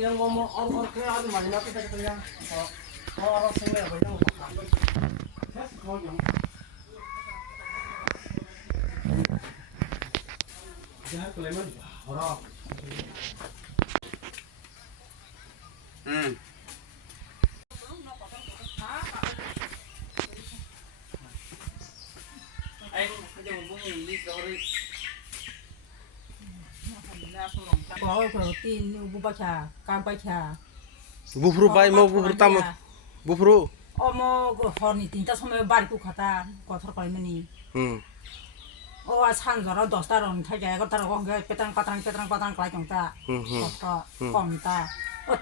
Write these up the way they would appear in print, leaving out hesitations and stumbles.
yang ngomong orang kaya ada mana kita yang orang sini apa yang jangan keleman orang có cái tin bố cha cam bá cha bố phụ bay mà bố phụ tam bố phụ mà cái horni tin ta xong rồi bari cũng khata có thằng coi mình san rồi 10 rồi thay cái ta rồi cái petang cái chúng ta có còn ta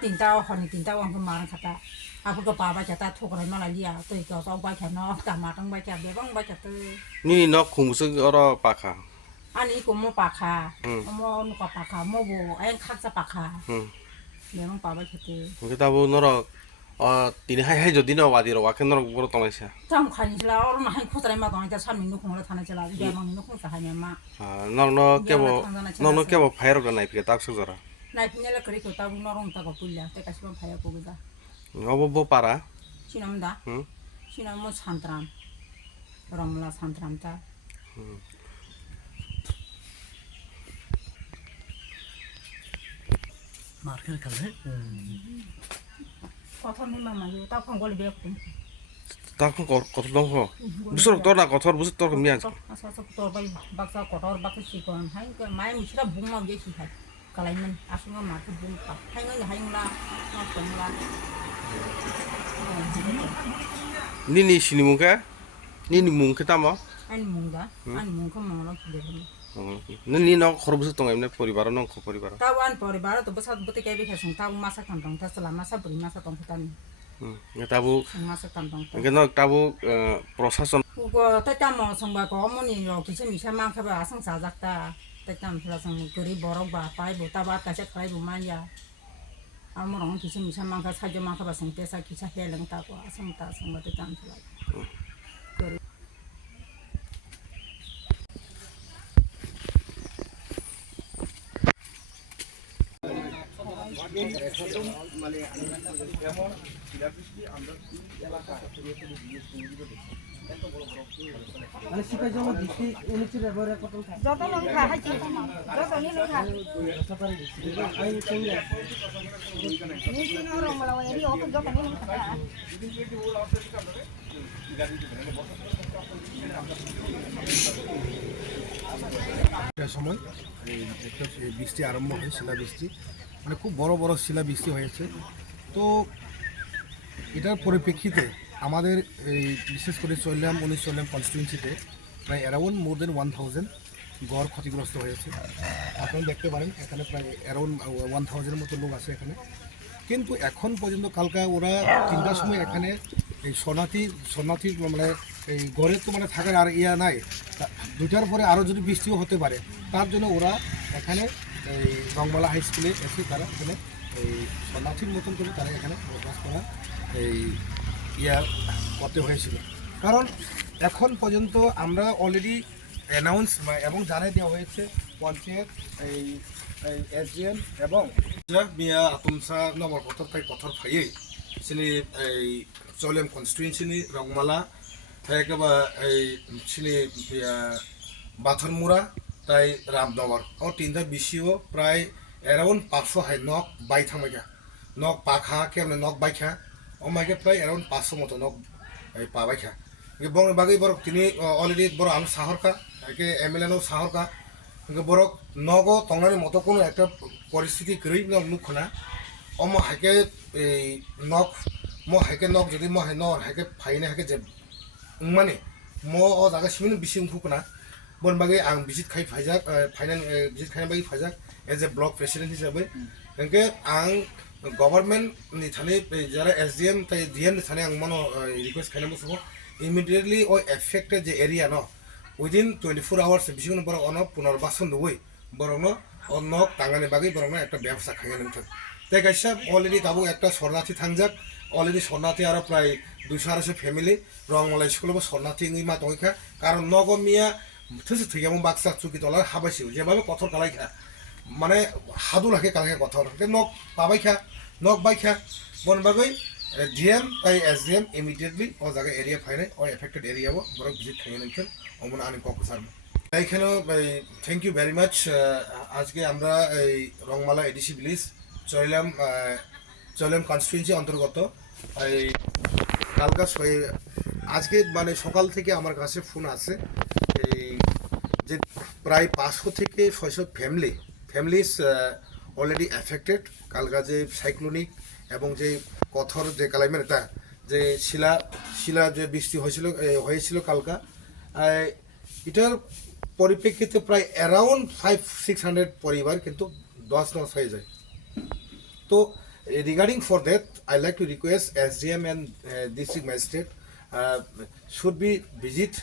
tin ta horni tin ta ông cái mà khata apa cái bà cha ta thuộc rồi mà lại à tôi cho tao bá cha nó cả mà trong bá cha bé băng bá cha tôi ni nukhung sự ở pabaikha anh ấy cũng mua pabaikha mua nokbar pabaikha mua bộ anh khác ra pabaikha để mang pabaikha thế cái tao nó tin hay cho tin nó vào đi rồi cái nó bố tông lại sao trong khăn là ở nó hay khu tại mà tông cho san mình nukhung là thằng này là để mang nukhung sao hay mà nó cái bộ phải rồi này phải tao sức rồi này phải là cái tao nó rong tao có punyaแต่ก็สิมันphải có cái đó bố para sinamda sinamo santram Rongmalao santram ta marker kalhe কথা নেই মামা তাও phone করে বিয়ে করুন tao không có đâu không bữa sau tôi là có thôi bữa sau tôi cầm miếng আচ্ছা তোর ভাই বাক্সা কটর বাক্সা শিকন হাই মাই মুছিরা বুং মাউ যে শিখাই কালাইমান আসুঙ্গা মাকে বুং পা হাইঙ্গা হাইঙ্গা না তোমলা ni sini muka ni mung kita mau আন মুঙ্গা আন মুঙ্গা মংলা খুলে ni nó khor bữa tông em này poribar nó khor poribar তাও আন পরিবার তো বসা বতে কাই বেখা সং তাও মাসা কান্তং তা সালা মাসা বুরি মাসা তং ফুটানি tabu মাসা কান্তং cái nó tabu prosason 그거 때때모 성바 거 어머니로 기체 미샤 망카바 성사 작다 때때모 플러스 그리 버럭바 바이보 따바 까세 바이보 만야 아무런 기체 미샤 망카 사죠 망카바 성대사 기차 해령 따고 성다 성바 때때모 플러스 그리 মানে Shipahijala দিকে উনিচের ব্যবহার কত যত লঙ্কা হাইছে যত নি লঙ্কা আই সঙ্গে নি সিনো Rongmalao এরি অত যত নি লঙ্কা একটা সময় একটা বৃষ্টি আরম্ভ হয় শিলাবৃষ্টি মানে খুব বড় বড় শিলাবৃষ্টি হয়েছে তো এটার পরিপ্রেক্ষিতে আমাদের এই বিশেষ করে চল্লাম 19 চল্লাম কনস্টিটিউয়েন্সিতে প্রায় অ্যারাউন্ড মোর দেন 1000 গড় ক্ষতিগ্রস্ত হয়েছে আপনারা দেখতে পারেন এখানে প্রায় অ্যারাউন্ড 1000-এর মতো লোক আছে এখানে কিন্তু এখন পর্যন্ত কালকা ওরা 3টার সময় এখানে এই শরণার্থী মানে এই গড়ে তো মানে থাকার আর ইয়া নাই 2টার পরে আরও যদি বৃষ্টিও হতে পারে তার জন্য ওরা এখানে এই রংমালা হাই স্কুলে এসে তারা এখানে এই শরণার্থীর মতন করে তারা এখানে বসবাস করা এই ইয়া করতে হয়েছিল কারণ এখন পর্যন্ত আমরা অলরেডি অ্যানাউন্স এবং জানিয়ে দেওয়া হয়েছে পঞ্চায়েত এই SGM এবং Miya atumsa nomor kotor tai kotor phai sini ei Cholem constituency ni Rongmalao tai ka ba ei sini Bathormura tai Ramnawar o tinta bisio prai around 500 hai nok bai thamaga nok pakha kemne nok baikha o mage prai around 500 moto nok ei pabaikha ge bong bagai borok tini already boro am sahorka ke MLA no sahorka borok nogo tongnani moto kono ekta পরিস্থিতি গরিব knock নুখনা অম হাইকে এই knock ম হাইকে knock যদি ম high নর হাইকে ফাইনে হাইকে যে মানে ম অ জায়গা সিমিন বিসিং ফুকনা বন বাগে আং ভিজিট খাই ফাইজাক ফাইনাল ভিজিট খাই বাগি ফাইজাক এজ এ ব্লক প্রেসিডেন্ট হিসাবে এনকে আং গভর্নমেন্ট নি থানে যারা SDM তাই DM নি থানে আং মনো রিকোয়েস্ট খাইনা বসবো ইমিডিয়েটলি ও এফেক্টেড যে এরিয়া ন উইদিন 24 আওয়ার্স বিসিং বড় অন পুনর্বাসন দই বরংনো অন্য টাঙ্গানি বাকি বরংনো একটা ব্যবসা খাইয়ে নিতে তাই কাইসা অলরেডি তাবো একটা শরণার্থী থাকজাক অলরেডি শরণার্থী আরো প্রায় 200-250 ফ্যামিলি রংমালাই স্কুলবো শরণার্থী মা তংখা কারণ নগ মিয়া থুসু থুইয়ামো বাক্সা চুকি তলার হাবাইছি যেভাবে কথর কালাইখা মানে হাদু লাখে কালাইখা কথা হলো নক পাবাইখা নক বাইখা বনবাগৈ ডিএম বাই এসডিএম ইমিডিয়েটলি ও জায়গা এরিয়া ফাইনে ও এফেক্টেড এরিয়া বড় ভিজিট খাইয়ে নিচ্ছেন অমন আমি কক্সার এইখানেও থ্যাংক ইউ ভেরি মাচ আজকে আমরা এই রংমালা এডিসি ভিলেজ চয়লাম কনস্টিটুয়েন্সি অন্তর্গত এই কালকা আজকে মানে সকাল থেকে আমার কাছে ফোন আছে এই যে প্রায় 500 থেকে 600 ফ্যামিলিস অলরেডি এফেক্টেড কালকা যে সাইক্লোনিক এবং যে কথর যে ক্লাইমেট এটা যে শিলা যে বৃষ্টি হয়েছিল কালকা এটার পরিপ্রেক্ষিতে প্রায় অ্যারাউন্ড 500-600 পরিবার কিন্তু দশ হয়ে যায় তো regarding for that I like to request SDM and district magistrate should be visit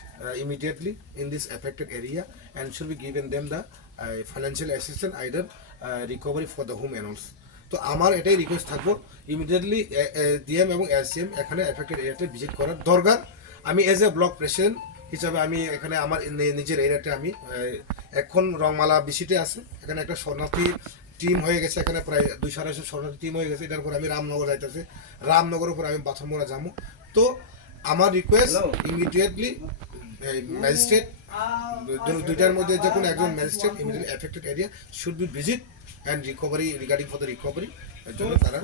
immediately in this affected area and should be given them the financial assistance either recovery for the home animals তো আমার এটাই request থাকবো immediately DM এবং SDM এখানে affected এরিয়াতে visit করার দরকার আমি এজ এ ব্লক প্রেসিডেন্ট হিসাবে আমি এখানে আমার নিজের এরিয়াতে আমি এখন রংমালা বিসিতে আছে এখানে একটা শরণার্থী টিম হয়ে গেছে এখানে প্রায় 200-250 শরণার্থী টিম হয়ে গেছে এটার পর আমি রামনগর যাইতেছি রামনগরের উপর আমি বাথরমোড়া যাবো তো আমার রিকোয়েস্ট ইমিডিয়েটলি ম্যাজিস্ট্রেট দুইটার মধ্যে যে কোনো একজন magistrate immediately affected area should be visit and recovery regarding for the recovery এর জন্য তারা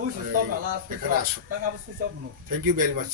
এখানে আসুন থ্যাংক ইউ ভেরি মাচ